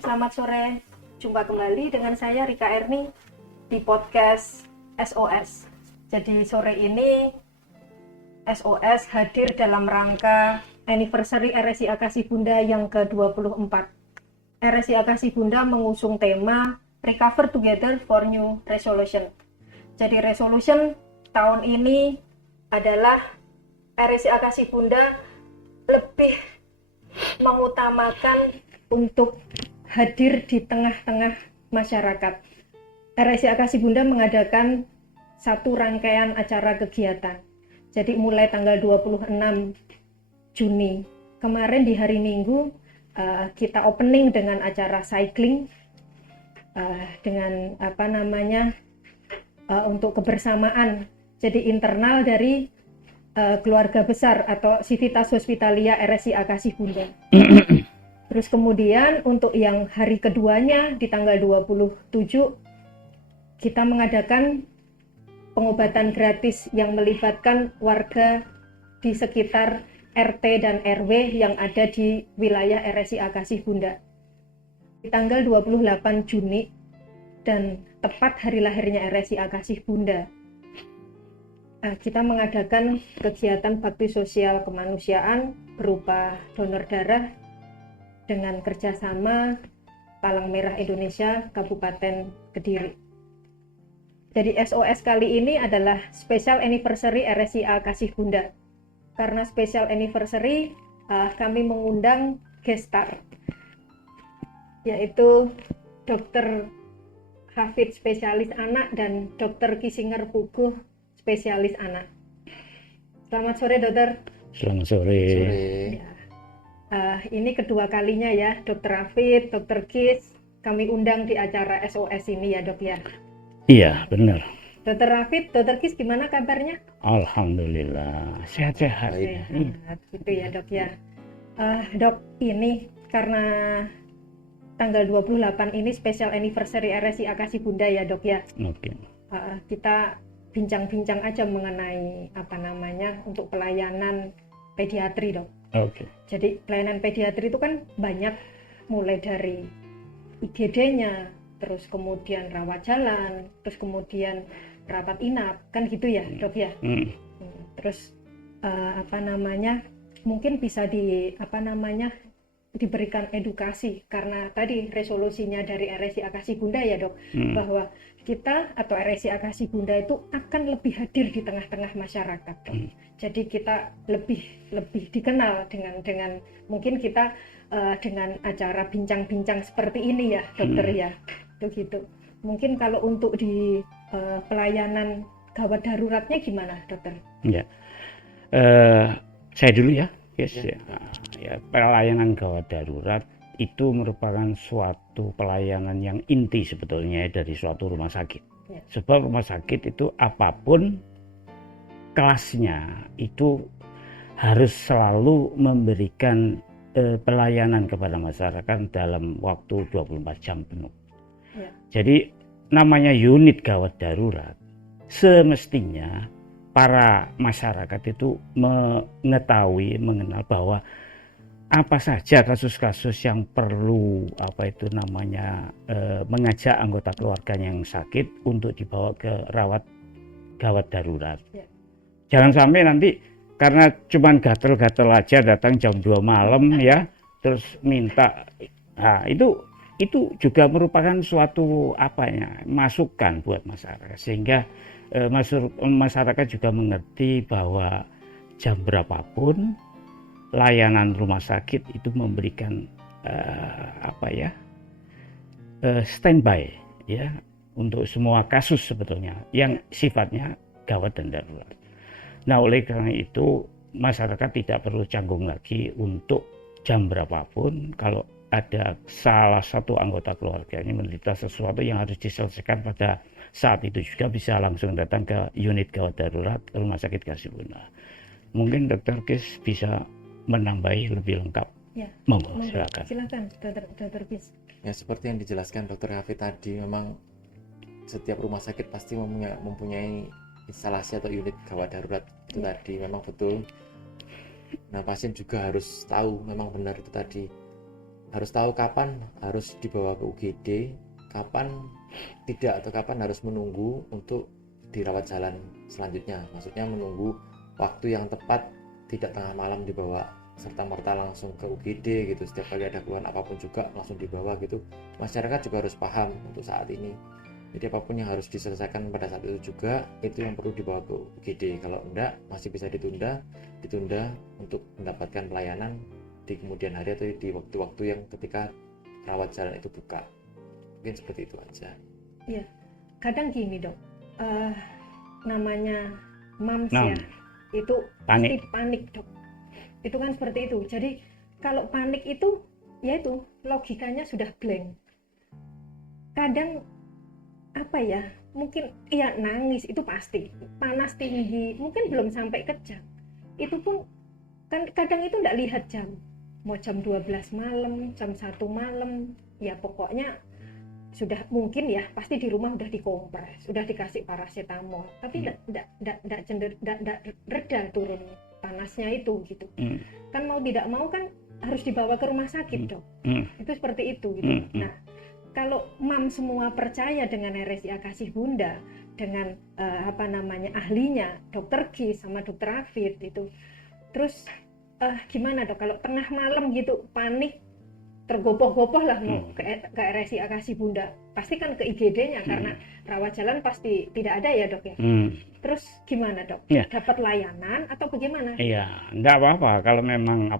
selamat sore. Jumpa kembali dengan saya Rika Erni di podcast SOS. Jadi sore ini SOS hadir dalam rangka anniversary RSI Akasi Bunda yang ke-24. RSI Akasi Bunda mengusung tema Recover Together for New Resolution. Jadi resolution tahun ini adalah RSI Akasi Bunda lebih mengutamakan untuk hadir di tengah-tengah masyarakat. RSI Akasi Bunda mengadakan satu rangkaian acara kegiatan. Jadi mulai tanggal 26 Juni kemarin di hari Minggu kita opening dengan acara cycling dengan untuk kebersamaan. Jadi internal dari keluarga besar atau Civitas Hospitalia RSI Akasi Bunda. Terus kemudian untuk yang hari keduanya di tanggal 27 kita mengadakan pengobatan gratis yang melibatkan warga di sekitar RT dan RW yang ada di wilayah RSI Akasi Bunda. Di tanggal 28 Juni dan tepat hari lahirnya RSI Akasi Bunda, kita mengadakan kegiatan bakti sosial kemanusiaan berupa donor darah dengan kerjasama Palang Merah Indonesia Kabupaten Kediri. Jadi SOS kali ini adalah special anniversary RSI Akasi Bunda. Karena special anniversary, kami mengundang guest star, yaitu Dr. Hafid spesialis anak dan Dr. Kisinger Puguh spesialis anak. Selamat sore, Dokter. Selamat sore. Ya. Ini kedua kalinya ya, Dr. Hafid, Dr. Kis, kami undang di acara SOS ini ya, Dok ya. Iya, benar. Dr. Hafid, Dr. Kis gimana kabarnya? Alhamdulillah, sehat-sehat. Sehat, gitu ya, Dok ya. Dok, ini karena tanggal 28 ini special anniversary RSI Akasi Bunda ya, Dok ya. Oke. Kita bincang-bincang aja mengenai untuk pelayanan pediatri, Dok. Oke. Jadi pelayanan pediatri itu kan banyak, mulai dari IGD-nya, terus kemudian rawat jalan, terus kemudian rawat inap, kan gitu ya, Dok ya. Terus mungkin bisa diberikan edukasi karena tadi resolusinya dari RSI Akasi Bunda ya, Dok, bahwa kita atau RSI Akasi Bunda itu akan lebih hadir di tengah-tengah masyarakat, Dok. Jadi kita lebih dikenal dengan mungkin kita dengan acara bincang-bincang seperti ini ya, Dokter ya. Begitu. Mungkin kalau untuk di pelayanan gawat daruratnya gimana, Dokter? Ya. Saya dulu ya, guys. Ya, pelayanan gawat darurat itu merupakan suatu pelayanan yang inti sebetulnya dari suatu rumah sakit. Ya. Sebab rumah sakit itu apapun kelasnya itu harus selalu memberikan pelayanan kepada masyarakat dalam waktu 24 jam penuh. Ya. Jadi namanya unit gawat darurat, semestinya para masyarakat itu mengetahui, mengenal bahwa apa saja kasus-kasus yang perlu mengajak anggota keluarganya yang sakit untuk dibawa ke rawat gawat darurat. Ya. Jangan sampai nanti karena cuman gatel-gatel aja datang jam 2 malam ya, terus minta. Nah, itu juga merupakan suatu masukan buat masyarakat, sehingga masyarakat juga mengerti bahwa jam berapapun layanan rumah sakit itu memberikan standby ya untuk semua kasus sebetulnya yang sifatnya gawat dan darurat. Nah, oleh karena itu masyarakat tidak perlu canggung lagi untuk jam berapapun kalau ada salah satu anggota keluarganya menderita sesuatu yang harus diselesaikan pada saat itu juga bisa langsung datang ke unit gawat darurat Rumah Sakit Akasi Bunda. Mungkin Dr. Kis bisa menambahi lebih lengkap. Ya. Monggo, silakan. Silakan, Dr. Kis. Ya, seperti yang dijelaskan Dr. Hafid tadi, memang setiap rumah sakit pasti mempunyai instalasi atau unit gawat darurat itu tadi, memang betul. Nah, pasien juga harus tahu, memang benar itu tadi, harus tahu kapan harus dibawa ke UGD, kapan tidak, atau kapan harus menunggu untuk dirawat jalan selanjutnya. Maksudnya menunggu waktu yang tepat, tidak tengah malam dibawa serta-merta langsung ke UGD gitu. Setiap kali ada keluhan apapun juga langsung dibawa gitu. Masyarakat juga harus paham untuk saat ini. Jadi apapun yang harus diselesaikan pada saat itu juga, itu yang perlu dibawa ke UGD. Kalau enggak, masih bisa ditunda untuk mendapatkan pelayanan di kemudian hari atau di waktu-waktu yang ketika rawat jalan itu buka. Mungkin seperti itu aja. Iya, kadang gini dok, namanya mams Nah, ya, itu panik. pasti panik dok. Itu kan seperti itu. Jadi kalau panik itu, ya itu logikanya sudah blank. Kadang apa ya? Mungkin ya nangis itu pasti, panas tinggi, mungkin belum sampai kejang. Itu pun kan kadang itu enggak lihat jam. Mau jam 12 malam, jam 1 malam, ya pokoknya sudah mungkin ya pasti di rumah udah dikompres, sudah dikasih paracetamol, tapi enggak reda turun panasnya itu gitu. Kan mau tidak mau kan harus dibawa ke rumah sakit dok. Itu seperti itu gitu. Nah, kalau mam semua percaya dengan RSI Akasih Bunda, dengan ahlinya dokter Gis sama dokter Afid itu, terus gimana dok kalau tengah malam gitu panik, tergopoh-gopoh lah mau ke RSI Akasih Bunda, pasti kan ke IGD-nya karena rawat jalan pasti tidak ada ya dok ya. Terus gimana dok? Ya. Dapat layanan atau bagaimana? Iya, enggak apa-apa kalau memang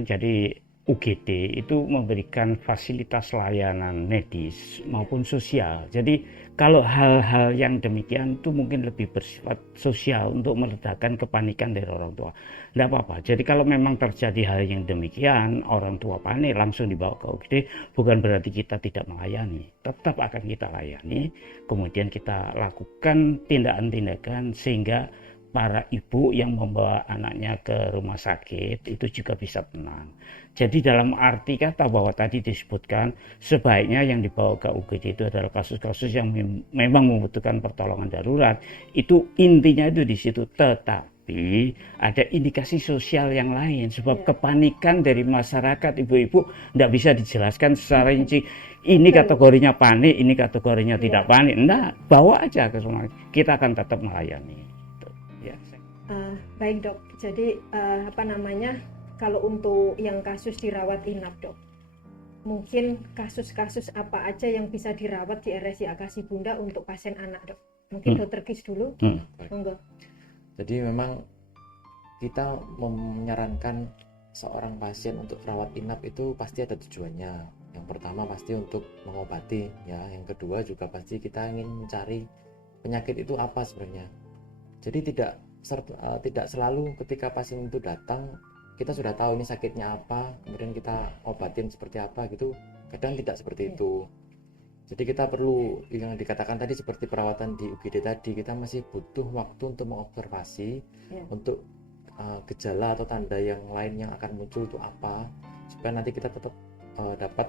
jadi UGD itu memberikan fasilitas layanan medis maupun sosial. Jadi kalau hal-hal yang demikian itu mungkin lebih bersifat sosial untuk meredakan kepanikan dari orang tua. Enggak apa-apa. Jadi kalau memang terjadi hal yang demikian, orang tua panik langsung dibawa ke UGD, bukan berarti kita tidak melayani. Tetap akan kita layani, kemudian kita lakukan tindakan-tindakan sehingga para ibu yang membawa anaknya ke rumah sakit itu juga bisa tenang. Jadi dalam arti kata bahwa tadi disebutkan sebaiknya yang dibawa ke UGD itu adalah kasus-kasus yang memang membutuhkan pertolongan darurat. Itu intinya itu di situ. Tetapi ada indikasi sosial yang lain sebab kepanikan dari masyarakat ibu-ibu tidak bisa dijelaskan secara rinci. Ini kategorinya panik, ini kategorinya tidak panik. Enggak, bawa aja ke rumah. Kita akan tetap melayani. Baik dok, jadi kalau untuk yang kasus dirawat inap dok, mungkin kasus-kasus apa aja yang bisa dirawat di RSI Akasih Bunda untuk pasien anak dok? Mungkin dokter Gis dulu. Monggo. Jadi memang kita menyarankan seorang pasien untuk rawat inap itu pasti ada tujuannya. Yang pertama pasti untuk mengobati ya, yang kedua juga pasti kita ingin mencari penyakit itu apa sebenarnya. Jadi tidak selalu ketika pasien itu datang kita sudah tahu ini sakitnya apa, kemudian kita obatin seperti apa gitu. Kadang tidak seperti itu. Jadi kita perlu yang dikatakan tadi seperti perawatan di UGD tadi, kita masih butuh waktu untuk mengobservasi untuk gejala atau tanda yang lain yang akan muncul itu apa, supaya nanti kita tetap dapat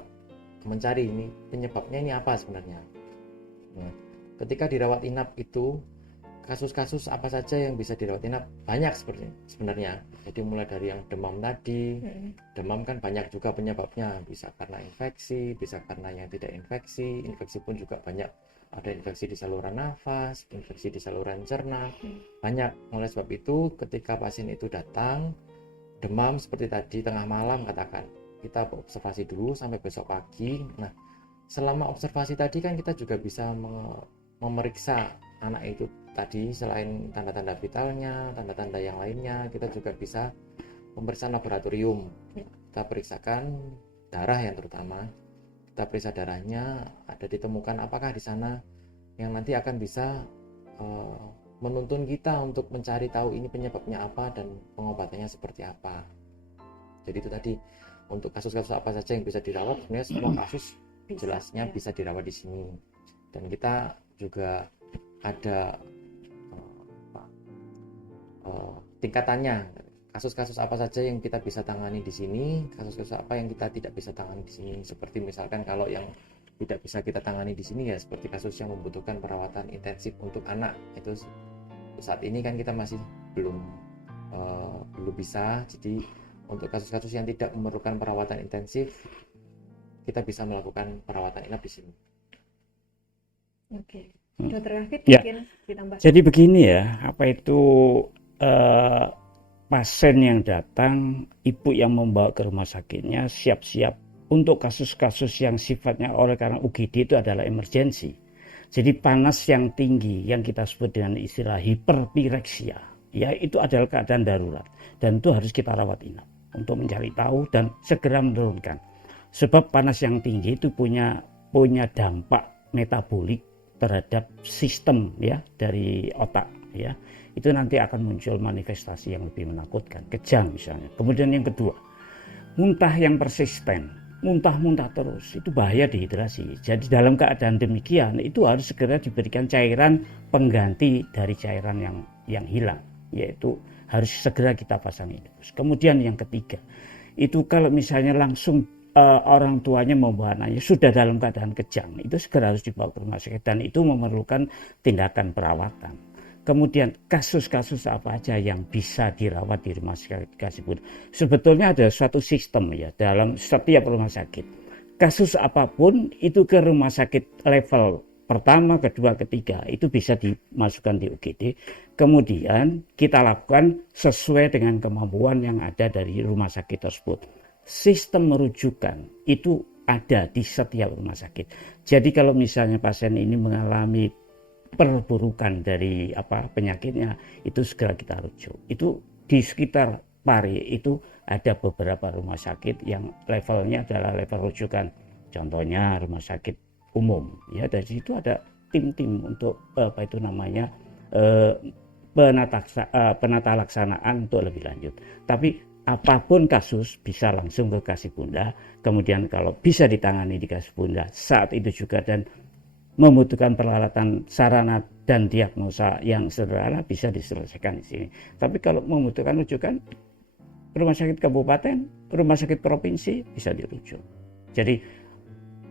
mencari ini penyebabnya ini apa sebenarnya. Nah, ketika dirawat inap itu kasus-kasus apa saja yang bisa dirawat inap banyak sebenarnya. Jadi mulai dari yang demam tadi, demam kan banyak juga penyebabnya, bisa karena infeksi, bisa karena yang tidak infeksi pun juga banyak, ada infeksi di saluran nafas, infeksi di saluran cerna, banyak. Oleh sebab itu ketika pasien itu datang demam seperti tadi tengah malam katakan, kita observasi dulu sampai besok pagi. Nah, selama observasi tadi kan kita juga bisa memeriksa anak itu tadi, selain tanda-tanda vitalnya, tanda-tanda yang lainnya, kita juga bisa pemeriksaan laboratorium. Kita periksakan darah yang terutama, kita periksa darahnya, ada ditemukan apakah di sana yang nanti akan bisa menuntun kita untuk mencari tahu ini penyebabnya apa dan pengobatannya seperti apa. Jadi itu tadi untuk kasus-kasus apa saja yang bisa dirawat, sebenarnya semua kasus jelasnya bisa dirawat di sini. Dan kita juga ada tingkatannya, kasus-kasus apa saja yang kita bisa tangani di sini, kasus-kasus apa yang kita tidak bisa tangani di sini. Seperti misalkan kalau yang tidak bisa kita tangani di sini ya seperti kasus yang membutuhkan perawatan intensif untuk anak, itu saat ini kan kita masih belum bisa. Jadi untuk kasus-kasus yang tidak memerlukan perawatan intensif kita bisa melakukan perawatan inap di sini. Oke. Dokter Hafid Ya. mungkin ditambah. Jadi begini ya, apa itu pasien yang datang, ibu yang membawa ke rumah sakitnya siap-siap untuk kasus-kasus yang sifatnya oleh karena UGD itu adalah emergensi. Jadi panas yang tinggi yang kita sebut dengan istilah hiperpireksia, ya itu adalah keadaan darurat dan itu harus kita rawat inap untuk mencari tahu dan segera menurunkan. Sebab panas yang tinggi itu punya dampak metabolik terhadap sistem ya dari otak ya. Itu nanti akan muncul manifestasi yang lebih menakutkan, kejang misalnya. Kemudian yang kedua, muntah yang persisten, muntah-muntah terus, itu bahaya dehidrasi. Jadi dalam keadaan demikian, itu harus segera diberikan cairan pengganti dari cairan yang hilang, yaitu harus segera kita pasang infus. Kemudian yang ketiga, itu kalau misalnya langsung orang tuanya membawa anaknya sudah dalam keadaan kejang, itu segera harus dibawa ke rumah sakit dan itu memerlukan tindakan perawatan. Kemudian kasus-kasus apa aja yang bisa dirawat di rumah sakit Kasih Bunda. Sebetulnya ada suatu sistem ya dalam setiap rumah sakit. Kasus apapun itu ke rumah sakit level pertama, kedua, ketiga itu bisa dimasukkan di UGD. Kemudian kita lakukan sesuai dengan kemampuan yang ada dari rumah sakit tersebut. Sistem merujukan itu ada di setiap rumah sakit. Jadi kalau misalnya pasien ini mengalami perburukan dari penyakitnya, itu segera kita rujuk. Itu di sekitar Pari itu ada beberapa rumah sakit yang levelnya adalah level rujukan. Contohnya rumah sakit umum ya, dari situ ada tim-tim untuk penata laksanaan untuk lebih lanjut. Tapi apapun kasus bisa langsung ke Kasih Bunda. Kemudian kalau bisa ditangani di Kasih Bunda saat itu juga dan membutuhkan peralatan sarana dan diagnosa yang sederhana bisa diselesaikan di sini. Tapi kalau membutuhkan rujukan rumah sakit kabupaten, rumah sakit provinsi bisa dirujuk. Jadi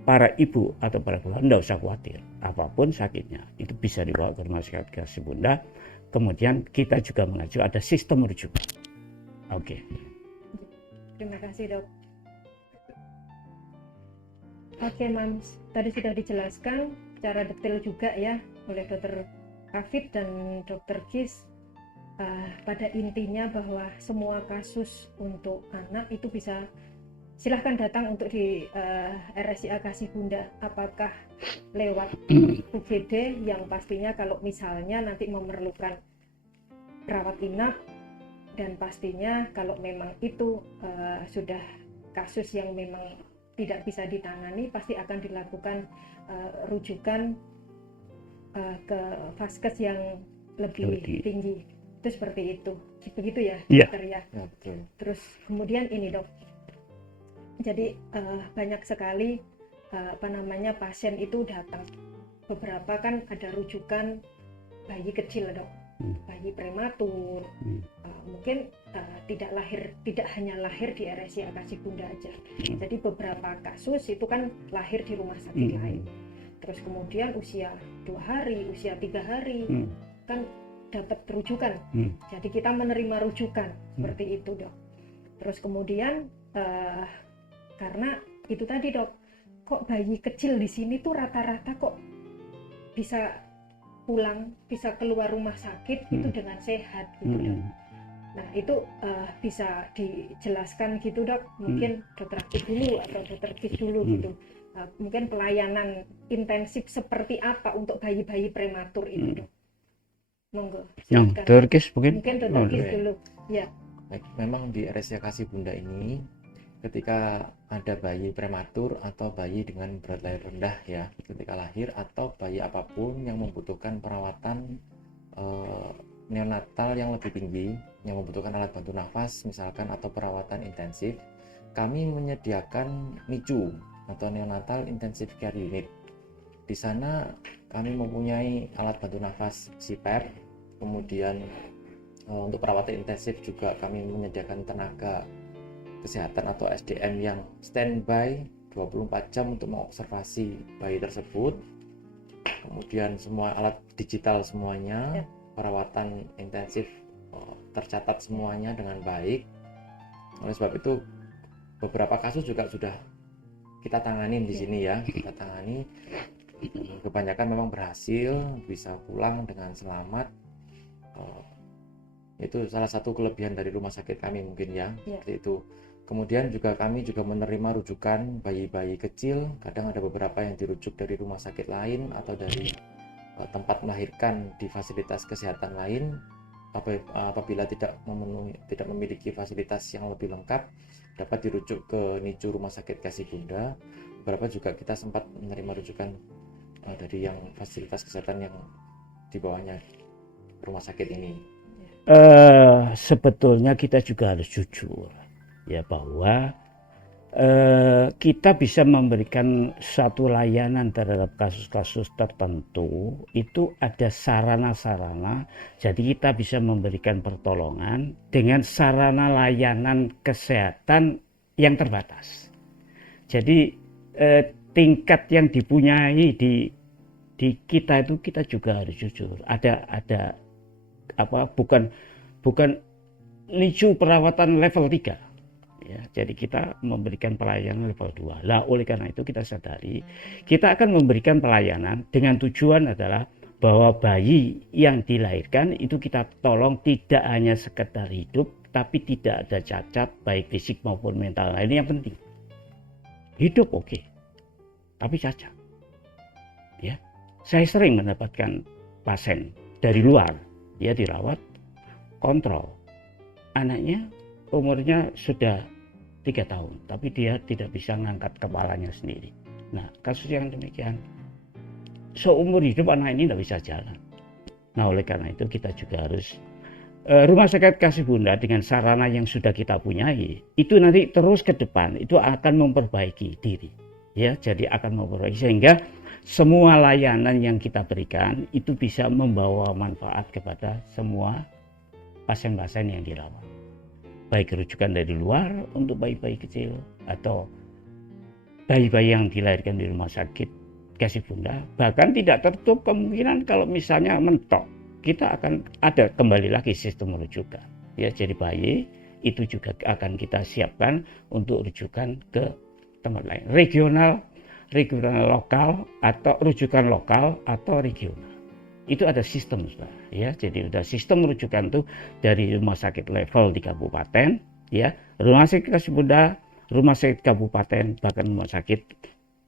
para ibu atau para keluarga tidak usah khawatir, apapun sakitnya itu bisa dibawa ke rumah sakit Kasih Bunda. Kemudian kita juga mengacu ada sistem rujukan. Oke. Terima kasih, Dok. Oke, Mams. Tadi sudah dijelaskan secara detail juga ya oleh Dokter Hafid dan Dokter Kis. Pada intinya bahwa semua kasus untuk anak itu bisa silahkan datang untuk di RSIA Kasih Bunda. Apakah lewat UGD yang pastinya kalau misalnya nanti memerlukan rawat inap, dan pastinya kalau memang itu sudah kasus yang memang tidak bisa ditangani, pasti akan dilakukan rujukan ke vaskes yang lebih tinggi. Itu seperti itu. Begitu ya, dokter ya. Ya, betul. Terus kemudian ini, Dok. Jadi banyak sekali pasien itu datang. Beberapa kan ada rujukan bayi kecil, Dok. Bayi prematur. Mungkin tidak hanya lahir di RSIA Kasih Bunda aja. Jadi beberapa kasus itu kan lahir di rumah sakit lain. Terus kemudian usia 2 hari, usia 3 hari kan dapat rujukan. Jadi kita menerima rujukan seperti itu, Dok. Terus kemudian karena itu tadi, Dok, kok bayi kecil di sini tuh rata-rata kok bisa pulang, bisa keluar rumah sakit itu dengan sehat gitu, Dok. Nah itu bisa dijelaskan gitu, Dok, mungkin Dokter Aktif dulu atau Dokter Kis dulu gitu. Mungkin pelayanan intensif seperti apa untuk bayi-bayi prematur itu, Dok. Monggo. Dokter Kis mungkin Dokter Kis dulu. Ya. Baik, memang di RSIA Kasih Bunda ini ketika ada bayi prematur atau bayi dengan berat lahir rendah ya ketika lahir, atau bayi apapun yang membutuhkan perawatan neonatal yang lebih tinggi, yang membutuhkan alat bantu nafas misalkan atau perawatan intensif, kami menyediakan NICU atau Neonatal Intensive Care Unit. Di sana kami mempunyai alat bantu nafas CPAP, kemudian untuk perawatan intensif juga kami menyediakan tenaga kesehatan atau SDM yang standby 24 jam untuk mengobservasi bayi tersebut. Kemudian semua alat digital semuanya, perawatan intensif tercatat semuanya dengan baik. Oleh sebab itu beberapa kasus juga sudah kita tanganin di sini ya, kita tangani. Kebanyakan memang berhasil, bisa pulang dengan selamat. Itu salah satu kelebihan dari rumah sakit kami mungkin ya, seperti itu. Kemudian juga kami juga menerima rujukan bayi-bayi kecil. Kadang ada beberapa yang dirujuk dari rumah sakit lain atau dari tempat melahirkan di fasilitas kesehatan lain. Apabila tidak memiliki fasilitas yang lebih lengkap, dapat dirujuk ke NICU Rumah Sakit Kasih Bunda. Beberapa juga kita sempat menerima rujukan dari yang fasilitas kesehatan yang di bawahnya rumah sakit ini. Sebetulnya kita juga harus jujur ya, bahwa kita bisa memberikan satu layanan terhadap kasus-kasus tertentu, itu ada sarana-sarana, jadi kita bisa memberikan pertolongan dengan sarana layanan kesehatan yang terbatas. Jadi tingkat yang dipunyai di kita itu kita juga harus jujur. Ada bukan NICU perawatan level 3. Ya, jadi kita memberikan pelayanan level 2. Lah oleh karena itu kita sadari kita akan memberikan pelayanan dengan tujuan adalah bahwa bayi yang dilahirkan itu kita tolong tidak hanya sekedar hidup, tapi tidak ada cacat baik fisik maupun mental. Nah, ini yang penting. Hidup oke, tapi cacat. Ya, saya sering mendapatkan pasien dari luar, dia dirawat, kontrol, anaknya umurnya sudah 3 tahun, tapi dia tidak bisa mengangkat kepalanya sendiri. Nah, kasus yang demikian, seumur hidup anak ini tidak bisa jalan. Nah, oleh karena itu kita juga harus Rumah Sakit Kasih Bunda dengan sarana yang sudah kita punyai, itu nanti terus ke depan, itu akan memperbaiki diri. Ya, jadi akan memperbaiki sehingga semua layanan yang kita berikan itu bisa membawa manfaat kepada semua pasien-pasien yang dirawat. Baik rujukan dari luar untuk bayi-bayi kecil atau bayi-bayi yang dilahirkan di Rumah Sakit Kasih Bunda. Bahkan tidak tertutup kemungkinan kalau misalnya mentok, kita akan ada kembali lagi sistem rujukan. Ya, jadi bayi itu juga akan kita siapkan untuk rujukan ke tempat lain, regional lokal atau rujukan lokal atau regional. Itu ada sistem, ya. Jadi ada sistem rujukan tuh dari rumah sakit level di kabupaten, ya, Rumah Sakit Kasih Bunda, rumah sakit kabupaten, bahkan rumah sakit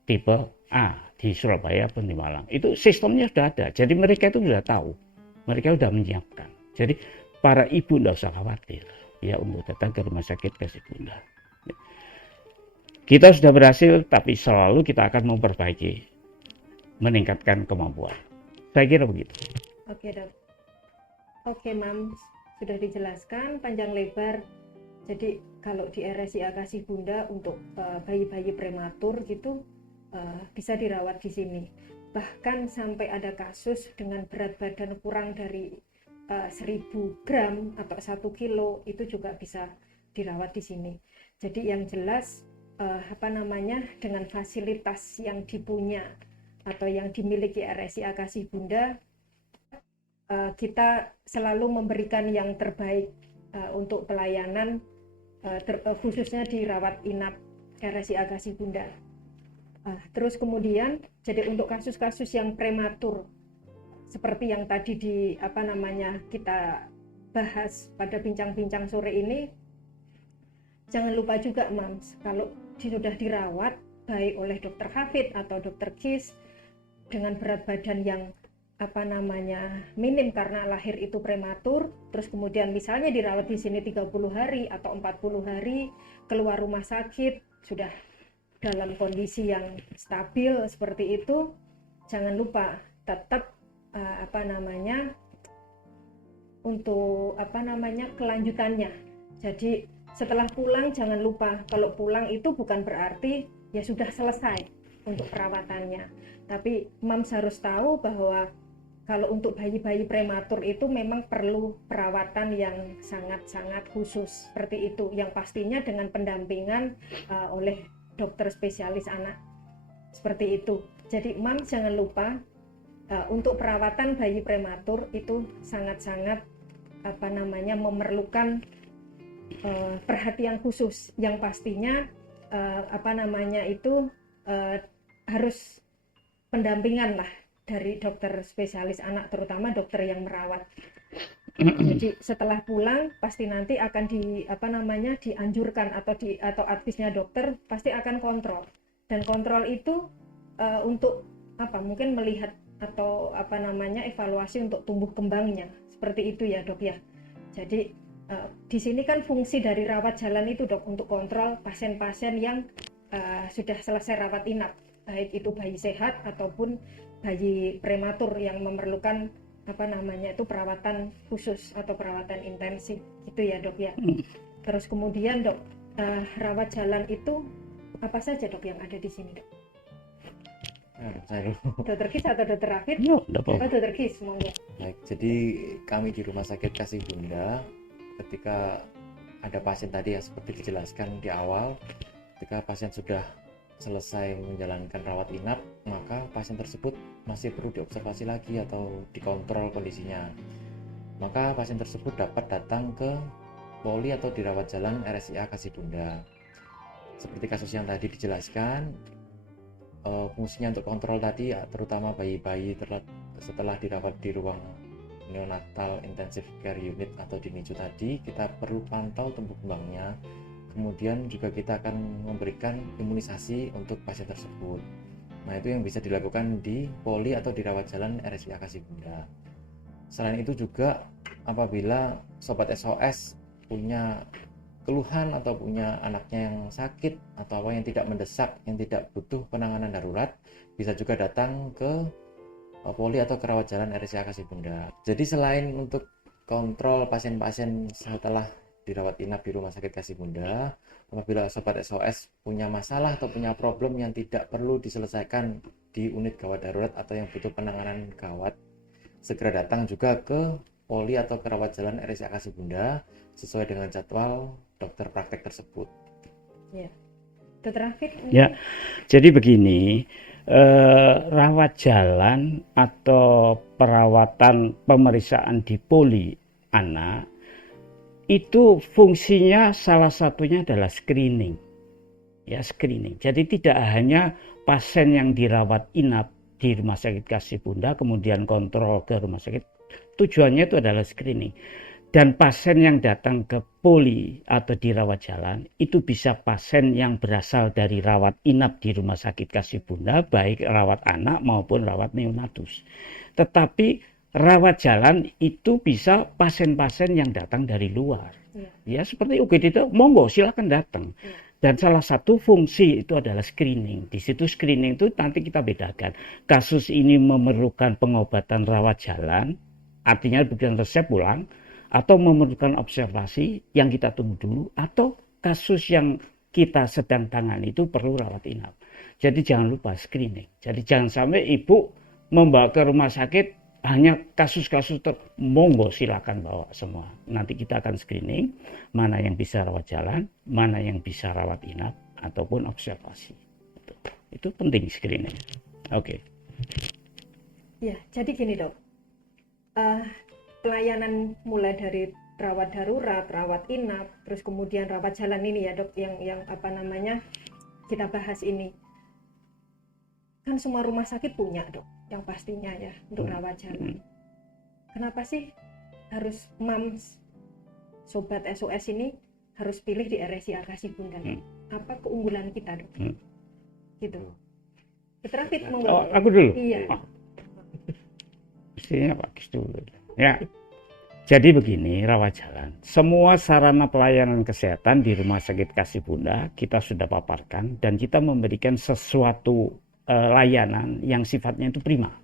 tipe A di Surabaya pun di Malang. Itu sistemnya sudah ada. Jadi mereka itu sudah tahu. Mereka sudah menyiapkan. Jadi para ibu tidak usah khawatir ya untuk datang ke Rumah Sakit Kasih Bunda. Kita sudah berhasil, tapi selalu kita akan memperbaiki, meningkatkan kemampuan. Saya kira begitu. Oke, Dok. Oke, Mam, sudah dijelaskan panjang lebar. Jadi kalau di RSIA Kasih Bunda untuk bayi-bayi prematur gitu bisa dirawat di sini. Bahkan sampai ada kasus dengan berat badan kurang dari 1000 gram atau 1 kilo itu juga bisa dirawat di sini. Jadi yang jelas dengan fasilitas yang dipunya atau yang dimiliki RSIA Kasih Bunda, kita selalu memberikan yang terbaik untuk pelayanan khususnya di rawat inap RSIA Kasih Bunda. Terus kemudian jadi untuk kasus-kasus yang prematur seperti yang tadi kita bahas pada bincang-bincang sore ini, jangan lupa juga, Mams, kalau sudah dirawat baik oleh dokter Hafid atau dokter Kis dengan berat badan yang minim karena lahir itu prematur, terus kemudian misalnya dirawat di sini 30 hari atau 40 hari, keluar rumah sakit sudah dalam kondisi yang stabil seperti itu, jangan lupa tetap untuk kelanjutannya. Jadi setelah pulang jangan lupa, kalau pulang itu bukan berarti ya sudah selesai untuk perawatannya. Tapi Mams harus tahu bahwa kalau untuk bayi-bayi prematur itu memang perlu perawatan yang sangat-sangat khusus seperti itu, yang pastinya dengan pendampingan oleh dokter spesialis anak seperti itu. Jadi Mams jangan lupa untuk perawatan bayi prematur itu sangat-sangat memerlukan perhatian khusus yang pastinya eh, harus pendampingan lah dari dokter spesialis anak, terutama dokter yang merawat. Jadi setelah pulang pasti nanti akan dianjurkan atau advisnya dokter pasti akan kontrol, dan kontrol itu untuk mungkin melihat atau evaluasi untuk tumbuh kembangnya, seperti itu ya dok ya. Jadi di sini kan fungsi dari rawat jalan itu dok untuk kontrol pasien-pasien yang sudah selesai rawat inap, baik itu bayi sehat ataupun bayi prematur yang memerlukan perawatan khusus atau perawatan intensif gitu ya dok ya. Terus kemudian dok, rawat jalan itu apa saja dok yang ada di sini dok? Saya dulu. Dokter Kis atau dokter Rafid? Dokter Kis, monggo. Baik, jadi kami di Rumah Sakit Kasih Bunda, ketika ada pasien tadi ya seperti dijelaskan di awal, ketika pasien sudah selesai menjalankan rawat inap, maka pasien tersebut masih perlu diobservasi lagi atau dikontrol kondisinya. Maka pasien tersebut dapat datang ke poli atau dirawat jalan RSIA Kasih Bunda. Seperti kasus yang tadi dijelaskan, fungsinya untuk kontrol tadi ya, terutama bayi-bayi setelah dirawat di ruang neonatal intensive care unit atau di NICU tadi, kita perlu pantau tumbuh kembangnya. Kemudian juga kita akan memberikan imunisasi untuk pasien tersebut. Nah, itu yang bisa dilakukan di poli atau di rawat jalan RSIA Kasih Bunda. Selain itu juga apabila Sobat SOS punya keluhan atau punya anaknya yang sakit atau yang tidak mendesak, yang tidak butuh penanganan darurat, bisa juga datang ke poli atau ke rawat jalan RSIA Kasih Bunda. Jadi selain untuk kontrol pasien-pasien setelah dirawat inap di Rumah Sakit Kasih Bunda, apabila Sobat SOS punya masalah atau punya problem yang tidak perlu diselesaikan di unit gawat darurat atau yang butuh penanganan gawat, segera datang juga ke poli atau ke rawat jalan RSIA Kasih Bunda sesuai dengan jadwal dokter praktek tersebut. Ya, Dokter Rafid. Ya, jadi begini, rawat jalan atau perawatan pemeriksaan di poli anak itu fungsinya salah satunya adalah screening. Ya, screening. Jadi tidak hanya pasien yang dirawat inap di Rumah Sakit Kasih Bunda kemudian kontrol ke rumah sakit, tujuannya itu adalah screening. Dan pasien yang datang ke poli atau di rawat jalan itu bisa pasien yang berasal dari rawat inap di Rumah Sakit Kasih Bunda, baik rawat anak maupun rawat neonatus. Tetapi rawat jalan itu bisa pasien-pasien yang datang dari luar. Ya, seperti UGD itu, monggo silakan datang. Dan salah satu fungsi itu adalah screening. Di situ screening itu nanti kita bedakan. Kasus ini memerlukan pengobatan rawat jalan, artinya bukan resep pulang, atau memerlukan observasi yang kita tunggu dulu, atau kasus yang kita sedang tangani itu perlu rawat inap. Jadi jangan lupa screening. Jadi jangan sampai ibu membawa ke rumah sakit hanya kasus-kasus monggo silakan bawa semua. Nanti kita akan screening mana yang bisa rawat jalan, mana yang bisa rawat inap ataupun observasi. Itu penting screening. Oke. Ya, jadi gini dok, pelayanan mulai dari rawat darurat, rawat inap, terus kemudian rawat jalan ini ya dok, yang kita bahas ini. Kan semua rumah sakit punya dok, yang pastinya ya untuk rawat jalan. Kenapa sih harus mams Sobat SOS ini harus pilih di RSIA Kasih Bunda? Apa keunggulan kita dok? Gitu. Dokter Rafid, monggo. Oh, aku dulu. Iya. Mestinya Pak Kis dulu. Ya. Jadi begini, rawat jalan. Semua sarana pelayanan kesehatan di Rumah Sakit Kasih Bunda kita sudah paparkan dan kita memberikan sesuatu layanan yang sifatnya itu prima.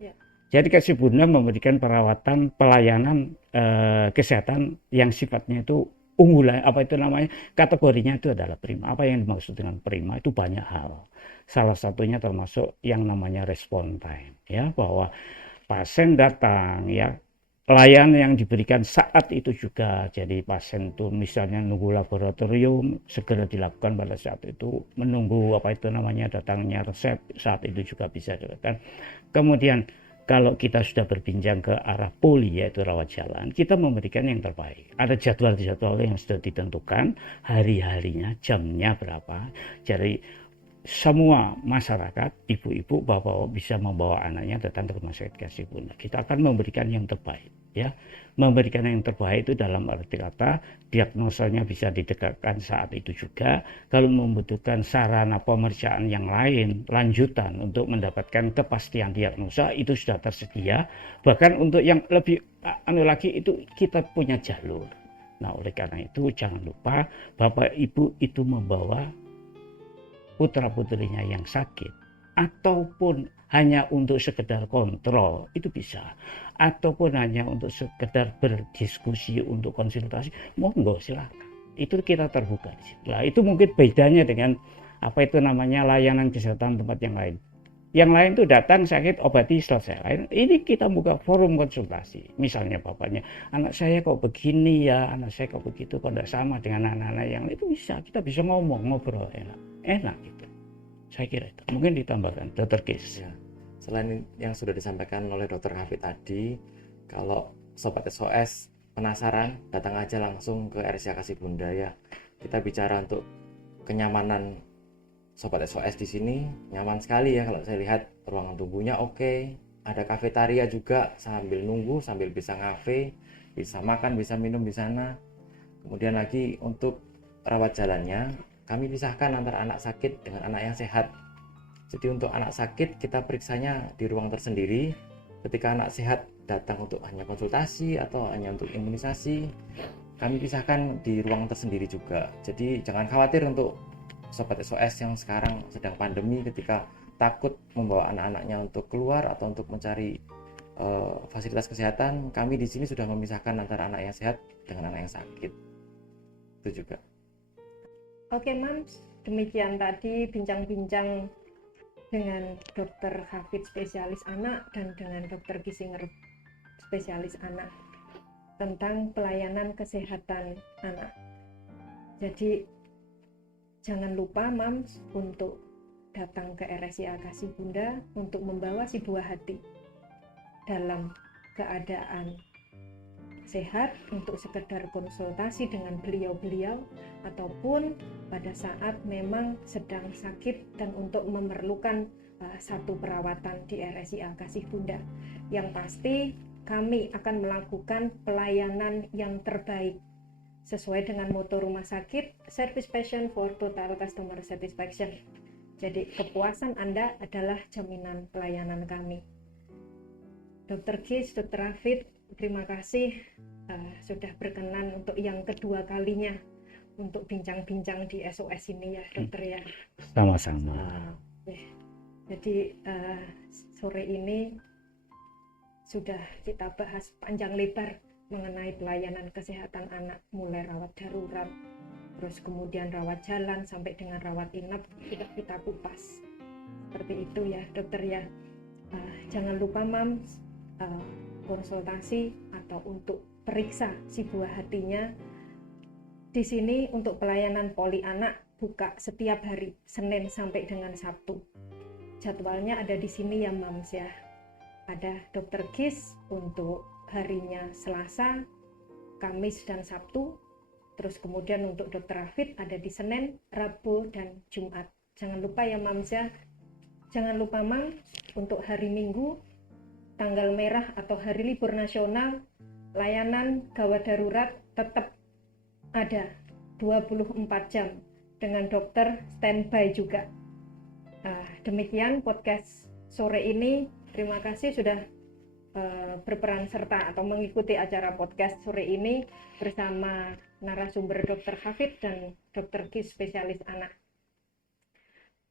Ya. Jadi Kasih Bunda memberikan perawatan pelayanan kesehatan yang sifatnya itu unggulan, kategorinya itu adalah prima. Apa yang dimaksud dengan prima itu banyak hal. Salah satunya termasuk yang namanya respon time, ya, bahwa pasien datang, ya, pelayanan yang diberikan saat itu juga. Jadi pasien itu misalnya nunggu laboratorium, segera dilakukan pada saat itu. Menunggu datangnya resep, saat itu juga bisa dilakukan. Kemudian kalau kita sudah berbincang ke arah poli, yaitu rawat jalan, kita memberikan yang terbaik. Ada jadwal-jadwal yang sudah ditentukan, hari-harinya, jamnya berapa. Jadi semua masyarakat, ibu-ibu, bapak-bapak bisa membawa anaknya datang ke rumah sakit Kasih Bunda. Kita akan memberikan yang terbaik, ya. Memberikan yang terbaik itu dalam arti kata diagnosanya bisa ditegakkan saat itu juga. Kalau membutuhkan sarana pemeriksaan yang lain, lanjutan untuk mendapatkan kepastian diagnosa itu sudah tersedia. Bahkan untuk yang lebih lagi itu kita punya jalur. Nah, oleh karena itu jangan lupa Bapak Ibu itu membawa putra-putrinya yang sakit ataupun hanya untuk sekedar kontrol itu bisa, ataupun hanya untuk sekedar berdiskusi untuk konsultasi, monggo silakan, itu kita terbuka di situ. Lah itu mungkin bedanya dengan apa itu namanya layanan kesehatan tempat yang lain tuh datang sakit obati selesai. Ini kita buka forum konsultasi, misalnya bapaknya, anak saya kok begini ya, anak saya kok begitu, kok tidak sama dengan anak-anak yang lain, itu bisa, kita bisa ngobrol enak gitu. Saya kira itu mungkin ditambahkan Dr. Kis. Ya, selain yang sudah disampaikan oleh Dr. Hafid tadi, kalau Sobat SOS penasaran, datang aja langsung ke RSCA Kasih Bunda ya. Kita bicara untuk kenyamanan Sobat SOS di sini, nyaman sekali ya. Kalau saya lihat ruangan tunggunya oke, ada kafetaria juga, sambil nunggu sambil bisa ngafe, bisa makan, bisa minum di sana. Kemudian lagi untuk rawat jalannya, kami pisahkan antara anak sakit dengan anak yang sehat. Jadi untuk anak sakit kita periksanya di ruang tersendiri. Ketika anak sehat datang untuk hanya konsultasi atau hanya untuk imunisasi, kami pisahkan di ruang tersendiri juga. Jadi jangan khawatir untuk Sobat SOS yang sekarang sedang pandemi, ketika takut membawa anak-anaknya untuk keluar atau untuk mencari fasilitas kesehatan, kami di sini sudah memisahkan antara anak yang sehat dengan anak yang sakit. Itu juga. Oke, Mams, demikian tadi bincang-bincang dengan Dr. Hafid spesialis anak dan dengan Dr. Gisinger spesialis anak tentang pelayanan kesehatan anak. Jadi jangan lupa Mams untuk datang ke RSCA Kasih Bunda untuk membawa si buah hati dalam keadaan sehat untuk sekedar konsultasi dengan beliau-beliau, ataupun pada saat memang sedang sakit dan untuk memerlukan satu perawatan di RSCA Kasih Bunda. Yang pasti kami akan melakukan pelayanan yang terbaik sesuai dengan moto rumah sakit, Service Passion for Total Customer Satisfaction. Jadi kepuasan Anda adalah jaminan pelayanan kami. Dr. Kis, Dr. Hafid, terima kasih sudah berkenan untuk yang kedua kalinya untuk bincang-bincang di SOS ini ya dokter ya. Sama-sama. Jadi sore ini sudah kita bahas panjang lebar mengenai pelayanan kesehatan anak, mulai rawat darurat, terus kemudian rawat jalan sampai dengan rawat inap sudah kita kupas. Seperti itu ya dokter ya. Jangan lupa Mams, konsultasi atau untuk periksa si buah hatinya di sini untuk pelayanan poli anak buka setiap hari Senin sampai dengan Sabtu. Jadwalnya ada di sini ya Mams ya. Ada Dr. Kis untuk harinya Selasa, Kamis dan Sabtu. Terus kemudian untuk Dr. Hafid ada di Senin, Rabu dan Jumat. Jangan lupa ya Mams ya. Jangan lupa Mams untuk hari Minggu, tanggal merah atau hari libur nasional, layanan gawat darurat tetap ada 24 jam dengan dokter standby juga. Demikian podcast sore ini. Terima kasih sudah berperan serta atau mengikuti acara podcast sore ini bersama narasumber Dr. Hafid dan Dr. Kis spesialis anak.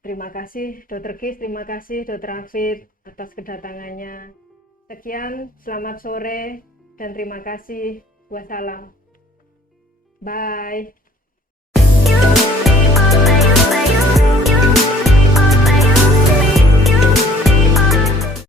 Terima kasih Dr. Kis, terima kasih Dr. Hafid atas kedatangannya. Sekian, selamat sore dan terima kasih. Wassalam. Bye.